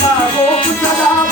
사고 사람